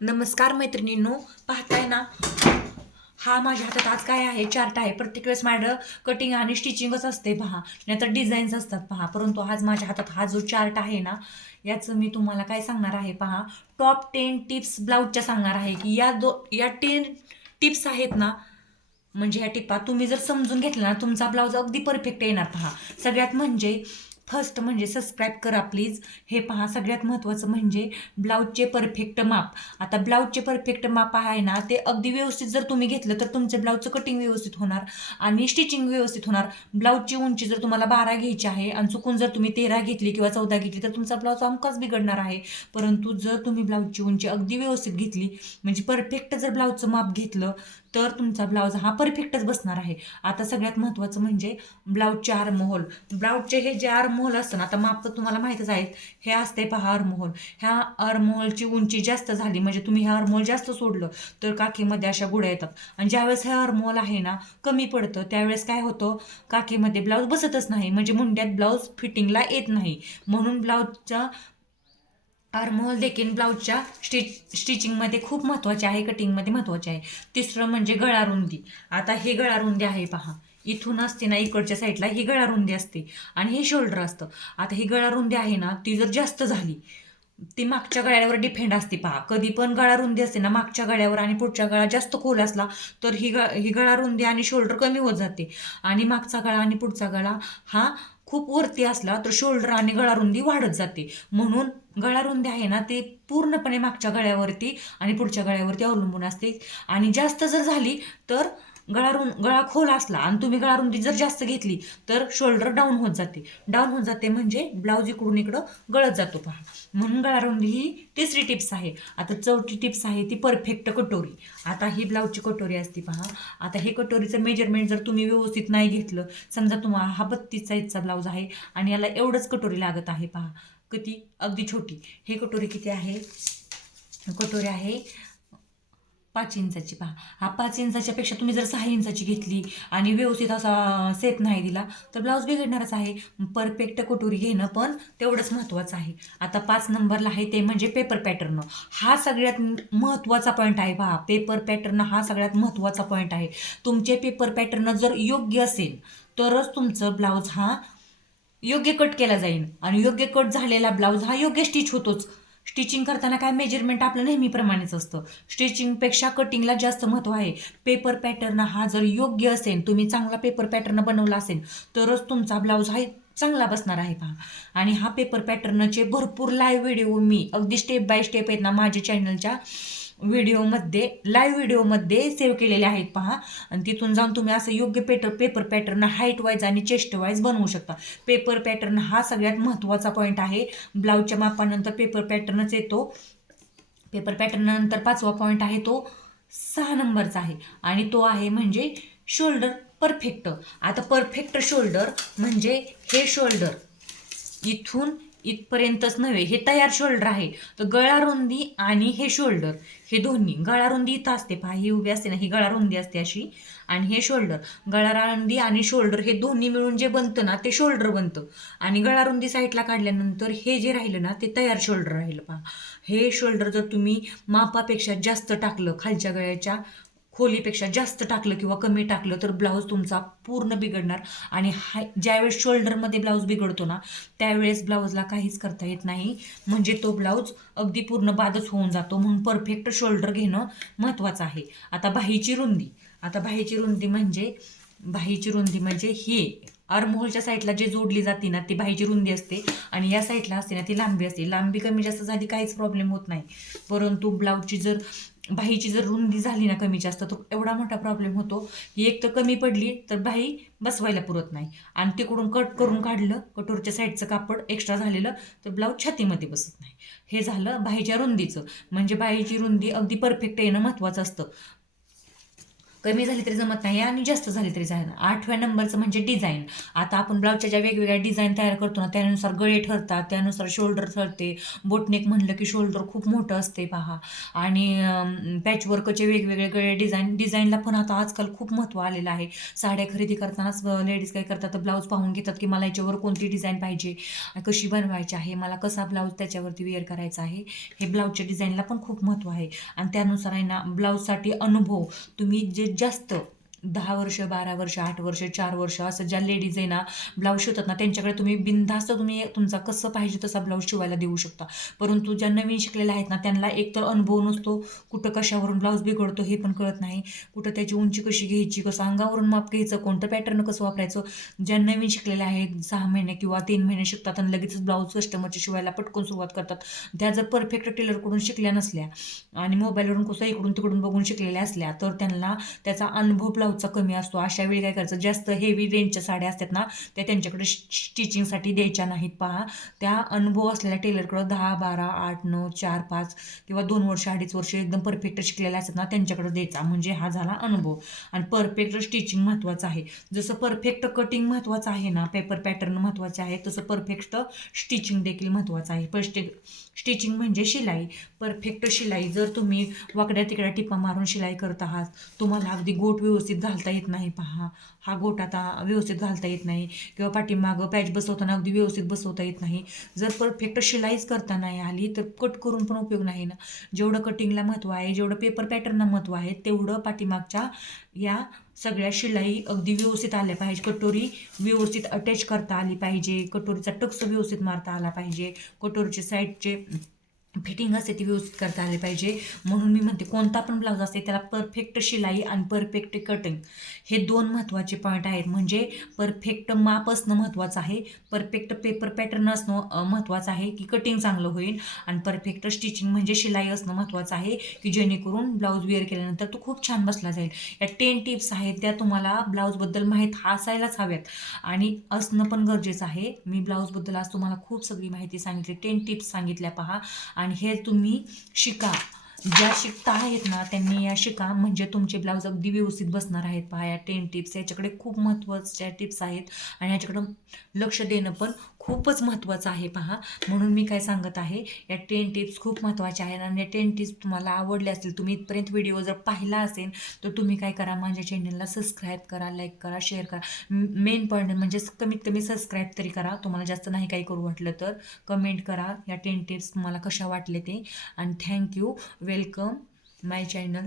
नमस्कार मैत्रिणींनो, पाहताय ना, हा माझ्या हातात आज काय आहे, चार्ट आहे. प्रत्येक वेळेस माझं कटिंग आणि स्टिचिंगच असते पहा, नाहीतर डिझाईन्स असतात पहा. परंतु आज माझ्या हातात हा जो चार्ट आहे ना, याचं मी तुम्हाला काय सांगणार आहे पहा. टॉप 10 टिप्स ब्लाऊजच्या सांगणार आहे की या 10 टिप्स आहेत ना, म्हणजे ह्या टिपा तुम्ही जर समजून घेतला ना, तुमचा ब्लाऊज अगदी परफेक्ट येणार पहा. सगळ्यात म्हणजे फर्स्ट म्हणजे सबस्क्राईब करा प्लीज. हे पहा, सगळ्यात महत्त्वाचं म्हणजे ब्लाऊजचे परफेक्ट माप. आता ब्लाऊजचे परफेक्ट माप आहे ना, ते अगदी व्यवस्थित जर तुम्ही घेतलं तर तुमचं ब्लाऊजचं कटिंग व्यवस्थित होणार आणि स्टिचिंग व्यवस्थित होणार. ब्लाऊजची उंची जर तुम्हाला 12 घ्यायची आहे आणि चुकून जर तुम्ही 13 घेतली किंवा 14 घेतली तर तुमचा ब्लाऊज अमकाच बिघडणार आहे. परंतु जर तुम्ही ब्लाऊजची उंची अगदी व्यवस्थित घेतली, म्हणजे परफेक्ट जर ब्लाऊजचं माप घेतलं, तर तुमचा ब्लाऊज हा परफेक्टच बसणार आहे. आता सगळ्यात महत्त्वाचं म्हणजे ब्लाऊजचे आर्महोल. ब्लाऊजचे हे जे आर्महोल असतं ना, आता माप तर तुम्हाला माहीतच आहेत. हे असते पहा आर्महोल. ह्या आर्महोलची उंची जास्त झाली म्हणजे तुम्ही हे आर्महोल जास्त सोडलं तर काखेमध्ये अशा गुड्या येतात. आणि ज्यावेळेस हे आर्महोल आहे ना कमी पडतं, त्यावेळेस काय होतं, काखेमध्ये ब्लाऊज बसतच नाही, म्हणजे मुंड्यात ब्लाऊज फिटिंगला येत नाही. म्हणून ब्लाऊजच्या आर्महोल देखील ब्लाऊजच्या स्टिचिंगमध्ये खूप महत्त्वाचे आहे, कटिंगमध्ये महत्त्वाचे आहे. तिसरं म्हणजे गळारुंदी. आता हे गळारुंदी आहे पहा, इथून असते ना, इकडच्या साईडला ही गळारुंदी असते आणि हे शोल्डर असतं. आता ही गळारुंदी आहे ना, ती जर जास्त झाली, ती मागच्या गळ्यावर डिपेंड असते पहा. कधी पण गळारुंदी असते ना, मागच्या गळ्यावर आणि पुढच्या गळा जास्त खोल असला तर ही गळारुंदी आणि शोल्डर कमी होत जाते. आणि मागचा गळा आणि पुढचा गळा हा खूप वरती असला तर शोल्डर आणि गळारुंदी वाढत जाते. म्हणून गळारुंदी आहे ना, ते पूर्णपणे मागच्या गळ्यावरती आणि पुढच्या गळ्यावरती अवलंबून असते. आणि जास्त जर झाली तर गळा खोल असला आणि तुम्ही गळारुंदी जर जास्त घेतली तर शोल्डर डाऊन होत जाते. डाऊन होत जाते म्हणजे ब्लाऊज इकडून इकडं गळत जातो पहा. म्हणून गळारुंदी ही तिसरी टिप्स आहे. आता चौथी टिप्स आहे ती परफेक्ट कटोरी. आता ही ब्लाऊजची कटोरी असते पहा. आता हे कटोरीचं मेजरमेंट जर तुम्ही व्यवस्थित नाही घेतलं, समजा तुम्हाला हा 32 साईजचा ब्लाऊज आहे आणि याला एवढंच कटोरी लागत आहे पहा, किती अगदी छोटी. हे कटोरी किती आहे, कटोरी आहे 5 इंचाची पहा. हा 5 इंचाच्या पेक्षा तुम्ही जर 6 इंचाची घेतली आणि व्यवस्थित असा सेट नाही दिला तर ब्लाऊज बिघडणारच आहे. परफेक्ट कटोरी घेणं पण तेवढंच महत्त्वाचं आहे. आता 5 नंबरला आहे ते म्हणजे पेपर पॅटर्न. हा सगळ्यात महत्त्वाचा पॉईंट आहे पहा. पेपर पॅटर्न हा सगळ्यात महत्त्वाचा पॉईंट आहे. तुमचे पेपर पॅटर्न जर योग्य असेल तरच तुमचं ब्लाऊज हा योग्य कट केला जाईल आणि योग्य कट झालेला ब्लाऊज हा योग्य स्टिच होतोच. स्टिचिंग करताना काय मेजरमेंट आपलं नेहमीप्रमाणेच असतं. स्टिचिंगपेक्षा कटिंगला जास्त महत्त्व आहे. पेपर पॅटर्न हा जर योग्य असेल, तुम्ही चांगला पेपर पॅटर्न बनवला असेल तरच तुमचा ब्लाऊज हा चांगला बसणार आहे पहा. आणि हा पेपर पॅटर्नचे भरपूर लाईव्ह व्हिडिओ मी अगदी स्टेप बाय स्टेप आहेत ना माझ्या चॅनलच्या लाईव्ह व्हिडिओमध्ये सेव्ह केलेले आहेत पहा. आणि तिथून जाऊन तुम्ही असं योग्य पेपर पॅटर्न हाईट वाईज आणि चेस्ट वाईज बनवू शकता. पेपर पॅटर्न हा सगळ्यात महत्त्वाचा पॉईंट आहे. ब्लाऊजच्या मापानंतर पेपर पॅटर्नच येतो. पेपर पॅटर्न नंतर 5वा पॉईंट आहे तो 6 नंबरचा आहे आणि तो आहे म्हणजे शोल्डर परफेक्ट. आता परफेक्ट शोल्डर म्हणजे हे शोल्डर इथून इथपर्यंतच नव्हे, हे तयार शोल्डर आहे. तर गळारुंदी आणि हे शोल्डर हे दोन्ही, गळारुंदी इथं असते पहा, ही उभी असते ना, ही गळारुंदी असते अशी, आणि हे शोल्डर. गळारुंदी आणि शोल्डर हे दोन्ही मिळून जे बनतं ना ते शोल्डर बनतं. आणि गळारुंदी साईडला काढल्यानंतर हे जे राहिलं ना ते तयार शोल्डर राहिलं पहा. हे शोल्डर जर तुम्ही मापापेक्षा जास्त टाकलं, खालच्या गळ्याच्या खोलीपेक्षा जास्त टाकलं किंवा कमी टाकलं तर ब्लाऊज तुमचा पूर्ण बिघडणार. आणि ज्यावेळेस शोल्डरमध्ये ब्लाऊज बिघडतो ना त्यावेळेस ब्लाऊजला काहीच करता येत नाही, म्हणजे तो ब्लाऊज अगदी पूर्ण बादच होऊन जातो. म्हणून परफेक्ट शोल्डर घेणं महत्त्वाचं आहे. आता बाहीची रुंदी. आता बाहीची रुंदी म्हणजे ही आर्महोलच्या साईडला जे जोडली जाते ना ती बाहीची रुंदी असते आणि या साईडला असते ना ती लांबी असते. लांबी कमी जास्त झाली काहीच प्रॉब्लेम होत नाही. परंतु बाहीची जर रुंदी झाली ना कमी जास्त तर एवढा मोठा प्रॉब्लेम होतो. ही एक तर कमी पडली तर बाही बसवायला पुरत नाही आणि तिकडून कट करून काढलं, कटोरच्या साईडचं कापड एक्स्ट्रा झालेलं तर ब्लाऊज छातीमध्ये बसत नाही. हे झालं बाहीच्या रुंदीचं. म्हणजे बाहीची रुंदी अगदी परफेक्ट येणं महत्त्वाचं असतं. कमी झाली तरी जमत नाही आणि जास्त झाली तरी जाणार. 8व्या नंबरचं म्हणजे डिझाईन. आता आपण ब्लाऊजच्या ज्या वेगवेगळ्या डिझाईन तयार करतो ना, त्यानुसार गळे ठरतात, त्यानुसार शोल्डर ठरते. बोटनेक म्हणलं की शोल्डर खूप मोठं असते पहा. आणि पॅचवर्कचे वेगवेगळे गळे डिझाईनला पण आता आजकाल खूप महत्त्व आलेलं आहे. साड्या खरेदी करतानाच लेडीज काय करतात, तर ब्लाऊज पाहून घेतात की मला याच्यावर कोणती डिझाईन पाहिजे, कशी बनवायची आहे, मला कसा ब्लाऊज त्याच्यावरती वेअर करायचा आहे. हे ब्लाऊजच्या डिझाईनला पण खूप महत्त्व आहे. आणि त्यानुसार आहे ना, ब्लाऊजसाठी अनुभव तुम्ही जे जास्त 10 वर्ष, 12 वर्ष, 8 वर्ष, 4 वर्ष असं ज्या लेडीज आहे ना ब्लाऊज शिवतात ना, त्यांच्याकडे तुम्ही बिनधास्त तुम्ही तुमचा कसं पाहिजे तसा ब्लाऊज शिवायला देऊ शकता. परंतु ज्या नवीन शिकलेल्या आहेत ना, त्यांना एकतर अनुभव नसतो, कुठं कशावरून ब्लाऊज बिघडतो हे पण कळत नाही, कुठं त्याची उंची कशी घ्यायची, कसं अंगावरून माप घ्यायचं, कोणतं पॅटर्न कसं वापरायचं. ज्या नवीन शिकलेल्या आहेत 6 महिने किंवा 3 महिने शिकतात आणि लगेचच ब्लाऊज कस्टमरचे शिवायला पटकन सुरुवात करतात, त्या जर परफेक्ट टेलरकडून शिकल्या नसल्या आणि मोबाईलवरून कसं इकडून तिकडून बघून शिकलेल्या असल्या, तर त्यांना त्याचा अनुभव ब्लाऊजचा कमी असतो. अशा वेळी काय करायचं, जास्त हेवी रेंजच्या साड्या असतात ना, त्या त्यांच्याकडे स्टिचिंगसाठी द्यायच्या नाहीत पहा. त्या अनुभव असलेल्या टेलरकडं 10, 12, 8, 9, 4, 5 किंवा 2 वर्ष, 2.5 वर्ष एकदम परफेक्ट शिकलेल्या असतात ना, त्यांच्याकडे द्यायचा. म्हणजे हा झाला अनुभव. आणि परफेक्ट स्टिचिंग महत्त्वाचं आहे. जसं परफेक्ट कटिंग महत्त्वाचं आहे ना, पेपर पॅटर्न महत्त्वाचे आहे, तसं परफेक्ट स्टिचिंग देखील महत्त्वाचं आहे. स्टिचिंग म्हणजे शिलाई, परफेक्ट शिलाई. जर तुम्ही वाकड्या तिकड्या टिपा मारून शिलाई करत आहात, तुम्हाला अगदी गोट व्यवस्थित घालता येत नाही पहा, हा गोट आता व्यवस्थित घालता येत नाही, किंवा पाठीमागं पॅच बसवताना अगदी व्यवस्थित बसवता येत नाही. जर परफेक्ट शिलाईच करता नाही आली तर कट करून पण उपयोग नाही ना. जेवढं कटिंगला महत्त्व आहे, जेवढं पेपर पॅटर्नला महत्त्व आहे, तेवढं पाठीमागच्या या सगळ्या शिलाई अगदी व्यवस्थित आल्या पाहिजे. कटोरी व्यवस्थित अटॅच करता आली पाहिजे, कटोरीचा टक्स व्यवस्थित मारता आला पाहिजे, कटोरीचे साईडचे फिटिंग असते ती व्यवस्थित करता आली पाहिजे. म्हणून मी म्हणते, कोणता पण ब्लाऊज असते त्याला परफेक्ट शिलाई आणि परफेक्ट कटिंग हे 2 महत्त्वाचे पॉईंट आहेत. म्हणजे परफेक्ट माप असणं महत्त्वाचं आहे, परफेक्ट पेपर पॅटर्न असणं महत्त्वाचं आहे की कटिंग चांगलं होईल, आणि परफेक्ट स्टिचिंग म्हणजे शिलाई असणं महत्त्वाचं आहे की जेणेकरून ब्लाऊज वेअर केल्यानंतर तो खूप छान बसला जाईल. या 10 टिप्स आहेत, त्या तुम्हाला ब्लाऊजबद्दल माहीत असायलाच हव्यात आणि असणं पण गरजेचं आहे. मी ब्लाऊजबद्दल आज तुम्हाला खूप सगळी माहिती सांगितली, 10 टिप्स सांगितल्या पहा. आणि हे तुम्ही शिका. ज्या शिकता आहेत ना त्यांनी या शिका, म्हणजे तुमचे ब्लाऊज अगदी व्यवस्थित बसणार आहेत पहा. या 10 टिप्स, याच्याकडे खूप महत्त्वाच्या टिप्स आहेत आणि याच्याकडं लक्ष देणं पण खूपच महत्त्वाचं आहे पहा. म्हणून मी काय सांगत आहे, या 10 टिप्स खूप महत्त्वाच्या आहेत. आणि या 10 टिप्स तुम्हाला आवडल्या असतील, तुम्ही इथपर्यंत व्हिडिओ जर पाहिला असेल, तर तुम्ही काय करा, माझ्या चॅनलला सबस्क्राईब करा, लाईक करा, शेअर करा. मेन पॉईंट म्हणजे कमीत कमी सबस्क्राईब तरी करा. तुम्हाला जास्त नाही काही करू वाटलं तर कमेंट करा या 10 टिप्स तुम्हाला कशा वाटले ते. आणि थँक्यू. वेलकम माय चॅनल.